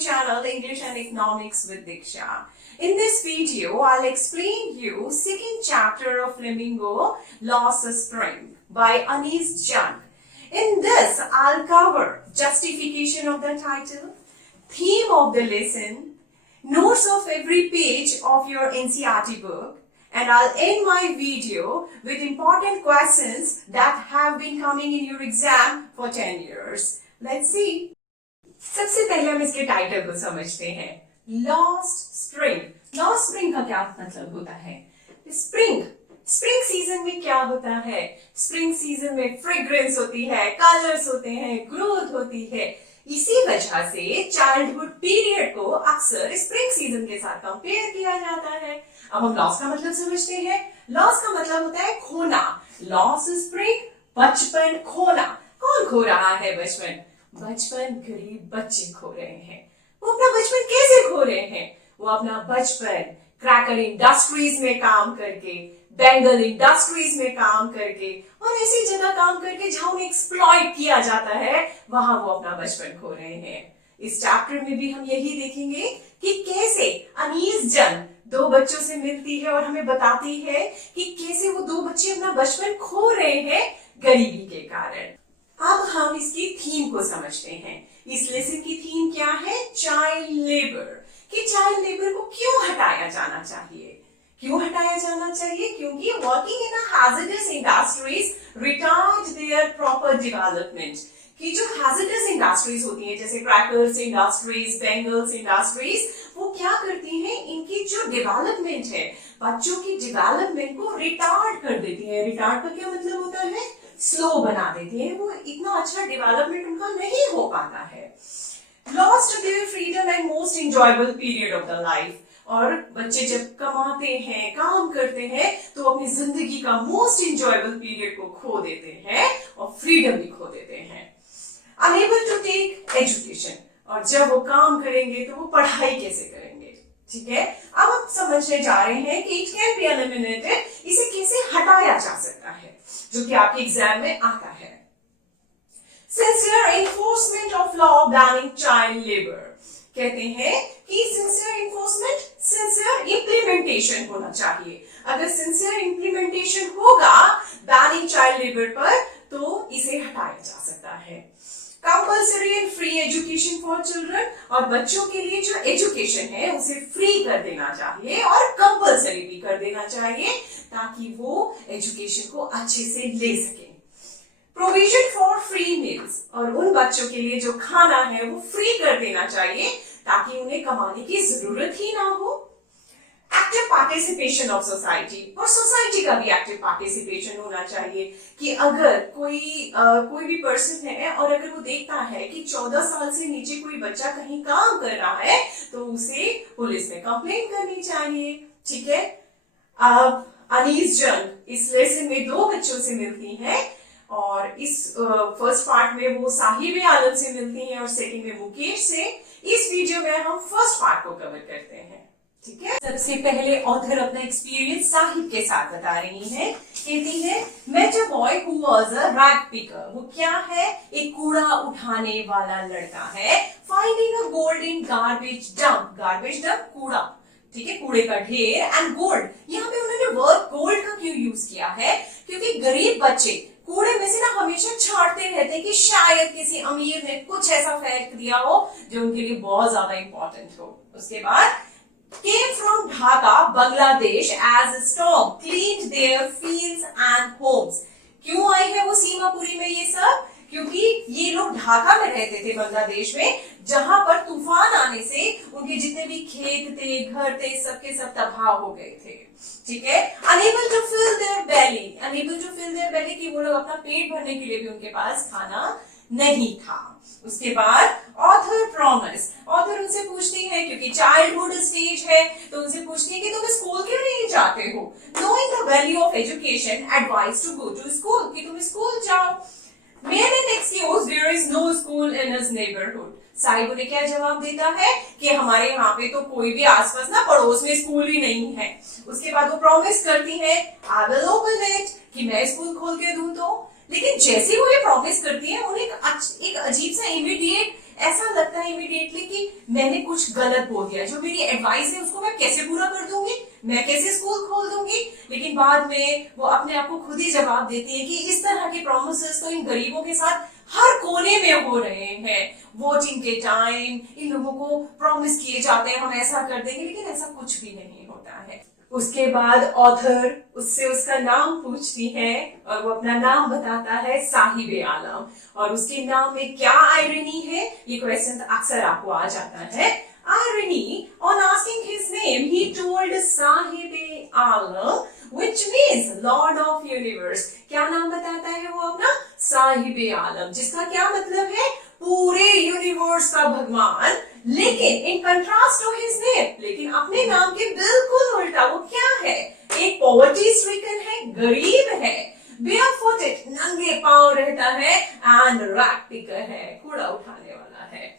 channel English and Economics with Diksha. In this video, I'll explain you second chapter of Flamingo Lost Spring by Anis Jung. In this, I'll cover justification of the title, theme of the lesson, notes of every page of your NCERT book, and I'll end my video with important questions that have been coming in your exam for 10 years. Let's see. सबसे पहले हम इसके title को समझते हैं. Lost spring. Lost spring का क्या मतलब होता है? स्प्रिंग सीजन में क्या होता है? स्प्रिंग सीजन में फ्रेग्रेंस होती है, कलर्स होते हैं, ग्रोथ होती है. इसी वजह से चाइल्डहुड पीरियड को अक्सर स्प्रिंग सीजन के साथ कंपेयर किया जाता है. अब हम लॉस का मतलब समझते हैं. लॉस का मतलब होता है खोना. लॉस स्प्रिंग, बचपन खोना. कौन खो रहा है बचपन? बचपन गरीब बच्चे खो रहे हैं. वो अपना बचपन कैसे खो रहे हैं? वो अपना बचपन क्रैकर इंडस्ट्रीज में काम करके, बेंगल इंडस्ट्रीज में काम करके और ऐसी जगह काम करके जहां उन्हें एक्सप्लॉइट किया जाता है, वहां वो अपना बचपन खो रहे हैं. इस चैप्टर में भी हम यही देखेंगे कि कैसे अनीस जंग दो बच्चों से मिलती है और हमें बताती है कि कैसे वो दो बच्चे अपना बचपन खो रहे हैं गरीबी के कारण. अब हम इसकी थीम को समझते हैं. इस लेसन की थीम क्या है? Child labour. कि चाइल्ड लेबर को क्यों हटाया जाना चाहिए? क्यों हटाया जाना चाहिए? क्योंकि working in hazardous industries retard there proper development. कि जो हैजर्डस इंडस्ट्रीज होती हैं जैसे क्रैकर्स इंडस्ट्रीज, बेंगल्स इंडस्ट्रीज, वो क्या करती हैं? इनकी जो डेवलपमेंट है, बच्चों की डेवलपमेंट को रिटार्ड कर देती है. रिटार्ड का क्या मतलब होता है? स्लो बना देती है. वो इतना अच्छा डेवलपमेंट उनका नहीं हो पाता है. Lost their freedom and most enjoyable period of the life. और बच्चे जब कमाते हैं, काम करते हैं, तो अपनी जिंदगी का मोस्ट एंजॉयबल पीरियड को खो देते हैं और फ्रीडम भी खो देते हैं. Unable to take education. और जब वो काम करेंगे तो वो पढ़ाई कैसे करेंगे? ठीक है. अब हम समझने जा रहे हैं कि इट कैन बी एलिमिनेटेड. इसे कैसे हटाया जा सकता है, जो कि आपके एग्जाम में आता है. Sincere enforcement of law banning child labour. कहते हैं कि सिंसियर एनफोर्समेंट, सिंसियर इंप्लीमेंटेशन होना चाहिए. अगर सिंसियर इंप्लीमेंटेशन होगा बैनिंग चाइल्ड लेबर पर, तो इसे हटाया जा सकता है. Compulsory and free education for children. और बच्चों के लिए जो एजुकेशन है उसे फ्री कर देना चाहिए और कंपल्सरी भी कर देना चाहिए, ताकि वो एजुकेशन को अच्छे से ले सके. Provision for free meals. और उन बच्चों के लिए जो खाना है वो फ्री कर देना चाहिए, ताकि उन्हें कमाने की जरूरत ही ना हो. Active participation of society. और सोसाइटी का भी एक्टिव पार्टिसिपेशन होना चाहिए. कि अगर कोई भी पर्सन है और अगर वो देखता है कि 14 साल से नीचे कोई बच्चा कहीं काम कर रहा है, तो उसे पुलिस में कंप्लेन करनी चाहिए. ठीक है. अब अनीस जंग इस लेसन में दो बच्चों से मिलती हैं, और इस फर्स्ट पार्ट में वो साहिब आलम से मिलती हैं और सेकंड में मुकेश से. इस वीडियो में हम फर्स्ट पार्ट को कवर करते हैं. ठीक है. सबसे पहले ऑथर अपना एक्सपीरियंस साहिब के साथ बता रही है. कहती है, met a boy who was a rag picker. वो क्या है? एक कूड़ा उठाने वाला लड़का है. Finding a gold in garbage dump. Garbage dump कूड़ा, ठीक है, कूड़े का ढेर. एंड गोल्ड, यहाँ पे उन्होंने वर्ड गोल्ड का क्यों यूज किया है? क्योंकि गरीब बच्चे कूड़े में से ना हमेशा छांटते रहते हैं कि शायद किसी अमीर ने कुछ ऐसा फेंक दिया हो जो उनके लिए बहुत ज्यादा इंपॉर्टेंट हो. उसके बाद came from Dhaka, Bangladesh as a storm cleaned their fields and homes. क्यों आए हैं वो सीमापुरी में ये सब? क्योंकि ये लोग ढाका में रहते थे, बांग्लादेश में, जहां पर तूफान आने से उनके जितने भी खेत थे, घर थे, सबके सब तबाह हो गए थे. ठीक है. Unable to fill their belly. Unable to fill their belly कि वो लोग अपना पेट भरने के लिए भी उनके पास खाना नहीं था. उसके बाद ऑथर प्रॉमिस. ऑथर उनसे पूछती है, क्योंकि चाइल्डहुड स्टेज है, तो उनसे पूछती है कि तुम स्कूल क्यों नहीं जाते हो? Knowing the value of education, advice to go to school. कि तुम स्कूल जाओ. Made an excuse, there is no school in his neighbourhood. साहिब उन्हें क्या जवाब देता है कि हमारे यहाँ पे तो कोई भी आसपास ना पड़ोस में स्कूल ही नहीं है. उसके बाद वो प्रॉमिस करती है, आई विल ओपन इट, कि मैं स्कूल खोल के दूं. तो लेकिन जैसे वो ये प्रॉमिस करती है, उन्हें एक अजीब सा इमीडिएट ऐसा लगता है इमीडिएटली कि मैंने कुछ गलत बोल दिया, जो मेरी एडवाइस है उसको मैं कैसे पूरा कर दूंगी, मैं कैसे स्कूल खोल दूंगी। लेकिन बाद में वो अपने आप को खुद ही जवाब देती है कि इस तरह के प्रोमिसेस तो इन गरीबों के साथ हर कोने में हो रहे हैं। वोटिंग के टाइम इन लोगों को प्रॉमिस किए जाते हैं हम ऐसा कर देंगे, लेकिन ऐसा कुछ भी नहीं होता है। उसके बाद ऑथर उससे उसका नाम पूछती है और वो अपना नाम बताता है साहिब आलम। और उसके नाम में क्या आयरनी है, ये क्वेश्चन अक्सर आपको आ जाता है। Irony, on asking his name, he told Sahib Alam, which means Lord of Universe. क्या नाम बताता है वो अपना? साहिब आलम, जिसका क्या मतलब है? पूरे यूनिवर्स का भगवान। लेकिन in contrast to his name, लेकिन अपने नाम के बिल्कुल उल्टा, वो क्या है? एक पॉवर्टी स्ट्रिकन है, गरीब है, बेयरफुटेड, नंगे पांव रहता है, एंड रैक पिकर है, कूड़ा उठाने वाला है।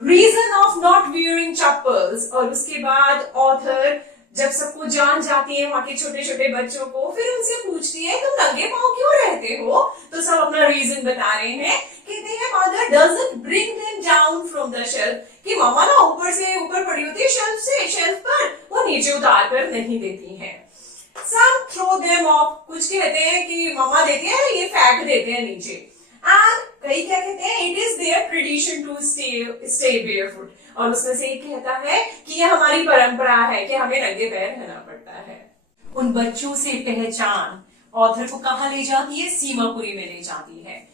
Reason of not wearing chappals. और उसके बाद ऑथर जब सबको जान जाती है वहां के छोटे छोटे बच्चों को, फिर उनसे पूछती है तुम नंगे पांव क्यों रहते हो? तो सब अपना रीजन बता रहे हैं। कहते हैं mother doesn't bring them down from the shelf, कि मम्मा ना ऊपर से ऊपर पड़ी होती है शेल्फ से, शेल्फ पर, वो नीचे उतार कर नहीं देती है। Some throw them off, कुछ कहते हैं कि मम्मा देती है ये फेंक देते हैं नीचे। And कई क्या कहते हैं it is their tradition to stay barefoot, और उसमें से एक कहता है कि ये हमारी परंपरा है कि हमें नंगे पैर रहना पड़ता है। उन बच्चों से पहचान ऑथर को कहाँ ले जाती है? सीमापुरी में ले जाती है।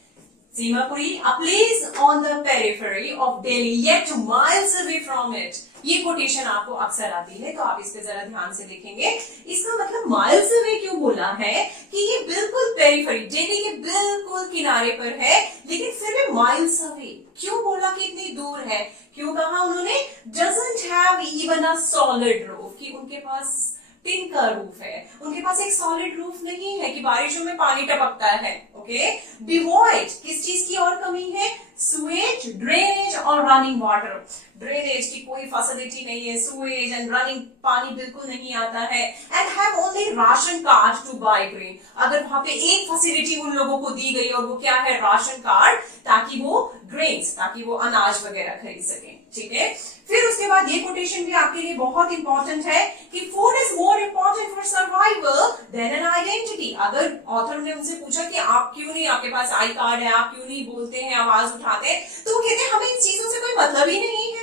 Simapuri, a place on the periphery of Delhi, yet miles away from it. ये कोटेशन आपको अक्सर आती है, तो आप इस पे जरा ध्यान से देखेंगे। इसका मतलब माइल्स अवे क्यों बोला है? कि ये बिल्कुल पेरिफेरी, दिल्ली के बिल्कुल किनारे पर है, लेकिन फिर भी माइल्स अवे क्यों बोला कि इतनी दूर है? क्यों कहा उन्होंने? Doesn't have even a solid roof, कि उनके पास टिन का रूफ है, उनके पास एक सॉलिड रूफ नहीं है कि बारिशों में पानी टपकता है। ओके, डिवॉइड किस चीज की और कमी है? सुएज, ड्रेनेज और रनिंग वाटर। ड्रेनेज की कोई फैसिलिटी नहीं है, सुएज एंड रनिंग पानी बिल्कुल नहीं आता है। And have only ration card to buy grain. अगर वहां पे एक फैसिलिटी उन लोगों को दी गई और वो क्या है? राशन कार्ड, ताकि वो ग्रेन्स, ताकि वो अनाज वगैरह खरीद सके। ठीक है, फिर उसके बाद ये कोटेशन भी आपके लिए बहुत इंपॉर्टेंट है कि food is more important for survival than an identity. अगर ऑथर ने उनसे पूछा कि आप क्यों नहीं, आपके पास आई कार्ड है, आप क्यों नहीं बोलते हैं, आवाज उठाते हैं, तो वो कहते हैं हमें इन चीजों से कोई मतलब ही नहीं है।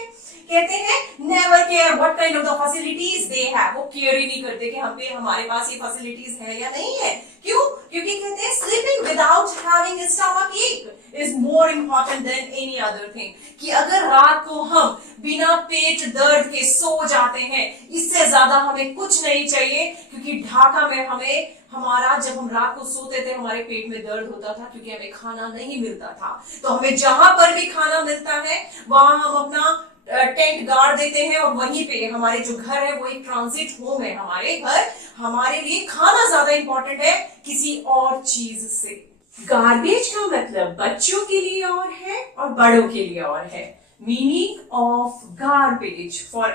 कहते हैं never care what kind of the facilities they have, वो केयर ही नहीं करते कि हमारे पास ये फैसिलिटीज है या नहीं है। क्यों? क्योंकि कहते हैं स्लीपिंग विदाउट हैविंग स्टमक एक is more important than any other thing, कि अगर रात को हम बिना पेट दर्द के सो जाते हैं, इससे ज्यादा हमें कुछ नहीं चाहिए। क्योंकि ढाका में हमें हमारा, जब हम रात को सोते थे हमारे पेट में दर्द होता था क्योंकि हमें खाना नहीं मिलता था। तो हमें जहां पर भी खाना मिलता है वहां हम अपना टेंट गाड़ देते हैं, और वहीं पे हमारे जो घर है वो एक ट्रांजिट होम है। हमारे घर, हमारे लिए खाना ज्यादा इंपॉर्टेंट है किसी और चीज से। गार्बेज का मतलब बच्चों के लिए और है और बड़ों के लिए और है। Meaning of garbage for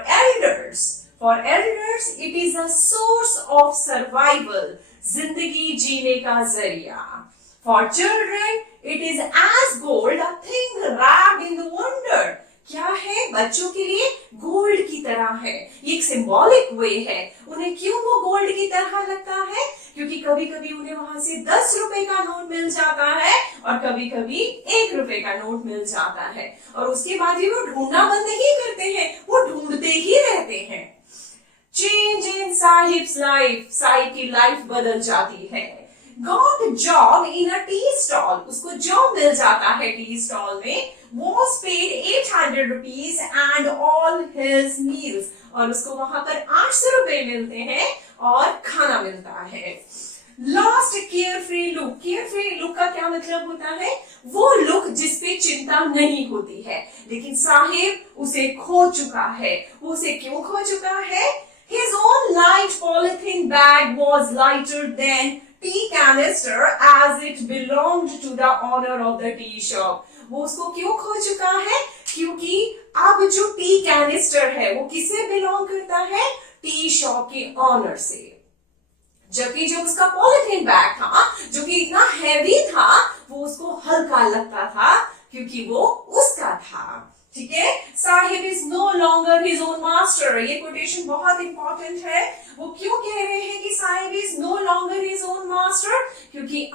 elders, it is a source of survival, जिंदगी जीने का जरिया। For children it is as gold, a thing wrapped in the wonder. क्या है? बच्चों के लिए गोल्ड की तरह है, ये एक सिंबॉलिक वे है। उन्हें क्यों वो गोल्ड की तरह लगता है? क्योंकि कभी कभी उन्हें वहां से 10 रुपए का नोट मिल जाता है और कभी कभी 1 रुपए का नोट मिल जाता है, और उसके बाद भी वो ढूंढना बंद नहीं करते हैं, वो ढूंढते ही रहते हैं। Change in sahibs life, Sahib की लाइफ बदल जाती है। Got a job in a tea stall, उसको जॉब मिल जाता है टी स्टॉल में। Was paid 800 rupees and all his meals, और उसको वहां पर 800 रुपए मिलते हैं और खाना मिलता है। Lost carefree look, carefree look का क्या मतलब होता है? वो लुक जिसपे चिंता नहीं होती है, लेकिन साहिब उसे खो चुका है। वो उसे क्यों खो चुका है? His own light polythene bag was lighter than tea canister as it belonged to the owner of the tea shop. वो उसको क्यों खो चुका है? क्योंकि अब जो टी कैनिस्टर है वो किससे बिलोंग करता है? टी शॉप के ऑनर से। जबकि जो उसका पॉलिथीन बैग था, जो कि इतना हैवी था, वो उसको हल्का लगता था क्योंकि वो उसका था।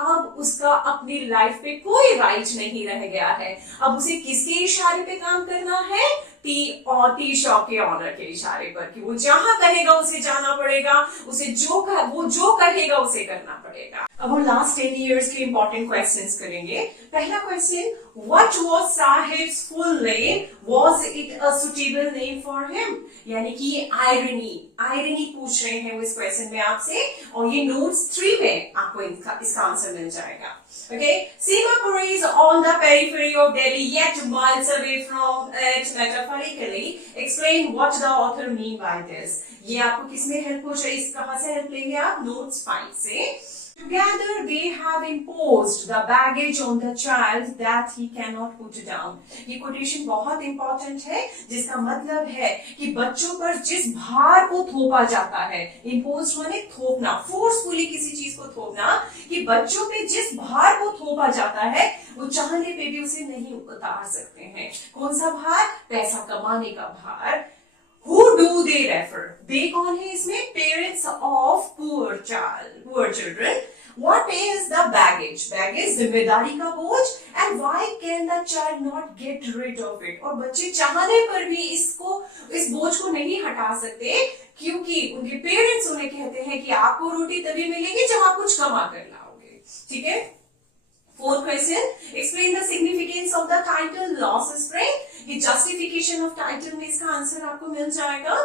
अब उसका अपनी लाइफ पे कोई राइट नहीं रह गया है। अब उसे किसके इशारे पे काम करना है? टी शॉ के ऑनर के इशारे पर, कि वो जहां कहेगा उसे जाना पड़ेगा, उसे वो जो कहेगा उसे करना पड़ेगा। अब हम लास्ट 10 years के इंपॉर्टेंट क्वेश्चंस करेंगे। पहला question, what was sahibs full name? Was it a suitable name for him? यानी कि ये आयरनी पूछ रहे हैं वो इस क्वेश्चन में आपसे, और ये नोट्स 3 में आपको इसका आंसर मिल जाएगा। Okay, Singapore is on the periphery of Delhi, yet miles away from it. Metaphorically, explain what the author mean by this. ये आपको किसमें हेल्प हो जाए? कहाँ से हेल्प लेंगे आप? नोट्स 5 से। Together they have imposed the baggage on the child that he cannot put down. ये कोटेशन बहुत इंपॉर्टेंट है, जिसका मतलब है कि बच्चों पर जिस भार को थोपा जाता है, imposed माने थोपना, फोर्सफुली किसी चीज को थोपना, कि बच्चों पे जिस भार को थोपा जाता है वो चाहने पे भी उसे नहीं उतार सकते हैं। कौन सा भार? पैसा कमाने का भार। Who do they refer? They कौन है इसमें? Parents of poor children. What is the baggage? Baggage जिम्मेदारी का बोझ। And why can the child not get rid of it? और बच्चे चाहने पर भी इस बोझ को नहीं हटा सकते, क्योंकि उनके पेरेंट्स उन्हें कहते हैं कि आपको रोटी तभी मिलेगी जब आप कुछ कमा कर लाओगे। ठीक है। Fourth question, explain the significance of the title Loss Spring. ये justification of title में इसका आंसर आपको मिल जाएगा।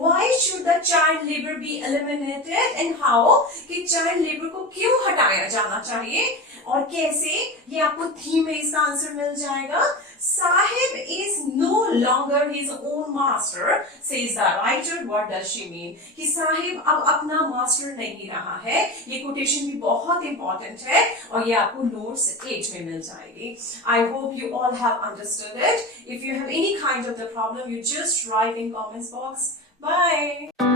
Why should the child labor be eliminated and how? कि child labor को क्यों हटाया जाना चाहिए और कैसे, ये आपको थीम में इसका आंसर मिल जाएगा। Sahib is no longer his own master, says the writer. What does she mean? कि साहिब अब अपना मास्टर नहीं रहा है। ये कोटेशन भी बहुत इंपॉर्टेंट है और ये आपको नोट्स 8 में मिल जाएगी। I hope you all have understood it. If you have any kind of the problem, you just write in comments box. Bye.